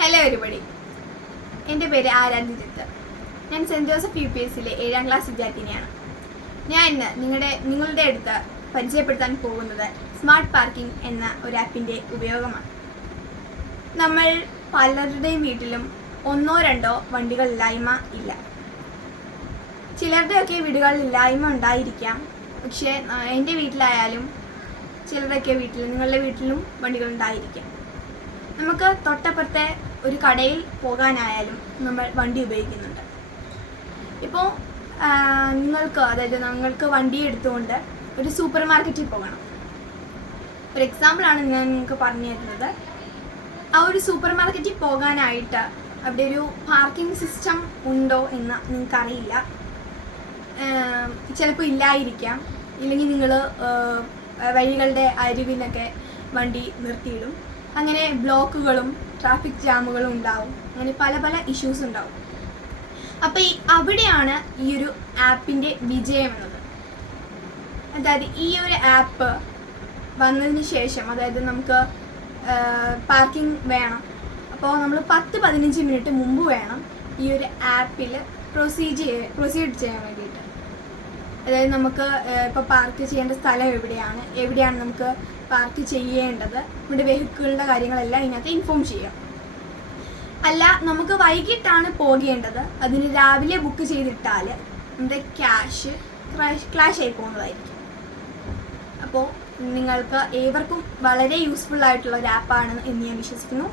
Hello everybody, എൻ്റെ പേര് ആരാധ്യജിത്ത്. ഞാൻ സെൻറ്റ് ജോസഫ് UPSCയിലെ 7ാം ക്ലാസ് വിദ്യാർത്ഥിനിയാണ്. ഞാൻ ഇന്ന് നിങ്ങളുടെ അടുത്ത് പരിചയപ്പെടുത്താൻ പോകുന്നത് സ്മാർട്ട് പാർക്കിംഗ് എന്ന ഒരു ആപ്പിൻ്റെ ഉപയോഗമാണ്. നമ്മൾ പലരുടെയും വീട്ടിലും ഒന്നോ രണ്ടോ വണ്ടികളില്ലായ്മ ഇല്ല. ചിലരുടെയൊക്കെ വീടുകളിലില്ലായ്മ ഉണ്ടായിരിക്കാം. പക്ഷേ എൻ്റെ വീട്ടിലായാലും ചിലരുടെയൊക്കെ നിങ്ങളുടെ വീട്ടിലും വണ്ടികളുണ്ടായിരിക്കാം. നമുക്ക് തൊട്ടപ്പുറത്തെ ഒരു കടയിൽ പോകാനായാലും നമ്മൾ വണ്ടി ഉപയോഗിക്കുന്നുണ്ട്. ഇപ്പോൾ നിങ്ങൾക്ക് വണ്ടി എടുത്തുകൊണ്ട് ഒരു സൂപ്പർ മാർക്കറ്റിൽ പോകണം. ഒരു എക്സാമ്പിളാണ് ഞാൻ നിങ്ങൾക്ക് പറഞ്ഞു തരുന്നത്. ആ ഒരു സൂപ്പർ മാർക്കറ്റിൽ പോകാനായിട്ട് അവിടെ ഒരു പാർക്കിംഗ് സിസ്റ്റം ഉണ്ടോ എന്ന് നിങ്ങൾക്കറിയില്ല. ചിലപ്പോൾ ഇല്ലായിരിക്കാം. ഇല്ലെങ്കിൽ നിങ്ങൾ വഴികളുടെ അരികിലൊക്കെ വണ്ടി നിർത്തിയിടും. അങ്ങനെ ബ്ലോക്കുകളും ട്രാഫിക് ജാമുകളും ഉണ്ടാവും. അങ്ങനെ പല പല ഇഷ്യൂസ് ഉണ്ടാവും. അപ്പോൾ അവിടെയാണ് ഈ ഒരു ആപ്പിൻ്റെ വിജയം എന്നത്. അതായത് ഈ ഒരു ആപ്പ് വന്നതിന് ശേഷം, അതായത് നമുക്ക് പാർക്കിംഗ് വേണം. അപ്പോൾ നമ്മൾ 10-15 മിനിറ്റ് മുമ്പ് വേണം ഈ ഒരു ആപ്പിൽ പ്രൊസീഡ് ചെയ്യാൻ വേണ്ടിയിട്ട്. അതായത് നമുക്ക് ഇപ്പോൾ പാർക്ക് ചെയ്യേണ്ട സ്ഥലം എവിടെയാണ് നമുക്ക് പാർക്ക് ചെയ്യേണ്ടത്, നമ്മുടെ വെഹിക്കിളിൻ്റെ കാര്യങ്ങളെല്ലാം ഇതിനകത്ത് ഇൻഫോം ചെയ്യാം. അല്ല, നമുക്ക് വൈകിട്ടാണ് പോകേണ്ടത്, അതിന് രാവിലെ ബുക്ക് ചെയ്തിട്ടാൽ നമ്മുടെ ക്യാഷ് ക്ലാഷ് ആയി പോകുന്നതായിരിക്കും. അപ്പോൾ നിങ്ങൾക്ക് ഏവർക്കും വളരെ യൂസ്ഫുൾ ആയിട്ടുള്ള ഒരു ആപ്പാണ് എന്ന് ഞാൻ വിശ്വസിക്കുന്നു.